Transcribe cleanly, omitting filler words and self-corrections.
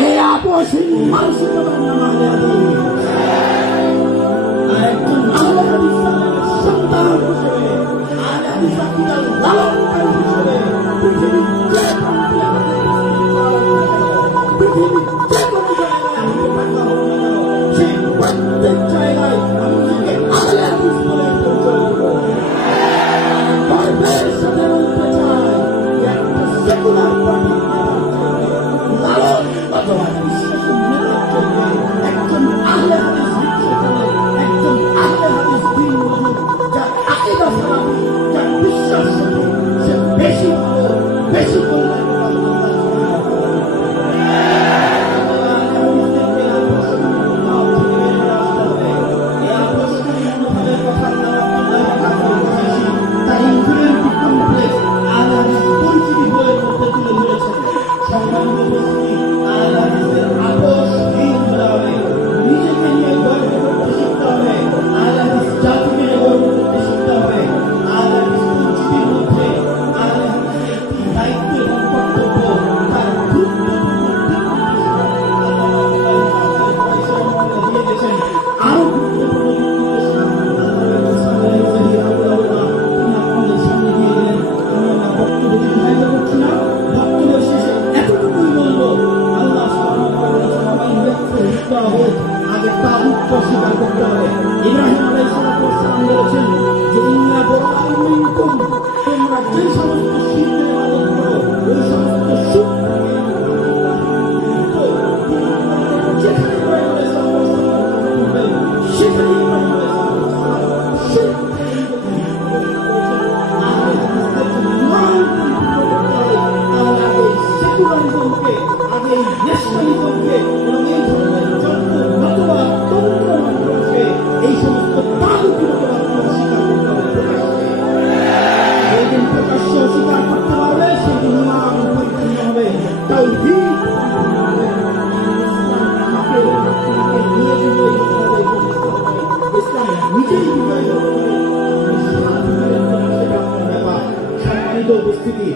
এই আপসহীন মানসিকতার নাম আহলে হাদিস। আর একজন আহলে হাদিসের সন্তান হিসেবে, আহলে হাদিস আকীদার লালনকারী হিসেবে পৃথিবীর যে প্রান্তে আমাদের পৃথিবীর যে কোনো জায়গায় আমাকে পাঠা হোক না কেন, সেই প্রত্যেক জায়গায় আমি নিজেকে আহলে হাদিস বলে পরিচয় দেব। গর্বের সাথে বলতে চাই যে একটা সেকুলার পার্টি লালনগতভাবে বিশ্বাসী নেতার জন্য একজন আহলে হাদিস সেখানে একজন আহলে হাদিস দিন মজুদ, যার আকীদা সালাফি, যার বিশ্বাস সঠিক, সে বেশি ভালো, বেশি কল্যাণ পাবে। আগে তাগুত স্বীকার করতে হবে। ইব্রাহিম আলাইহিস সালাম বলেছেন যে ইন্না বুরাআউ মিনকুম, তোমরা যে সমস্ত শিরকের ইবাদত করো ওই সমস্ত শিরক যেখানে ইব্রাহিম আলাইহিস সালাম সেখানে ইব্রাহিম আলাইহিস সালাম শিরক সেকুলারিজমকে, আগে ন্যাশনালিজমকে এবং এই ধরনের এই সমস্ত তাগুতি মতবাদ স্বীকার করতে হবে প্রকাশ্যে। যেদিন প্রকাশ্যে স্বীকার করতে পারবে সেদিন ইমান পরিপূর্ণ হবে, তাওহীদ ইসলাম নিজেই বিজয় করতে হবে। সম্মানিত উপস্থিতি,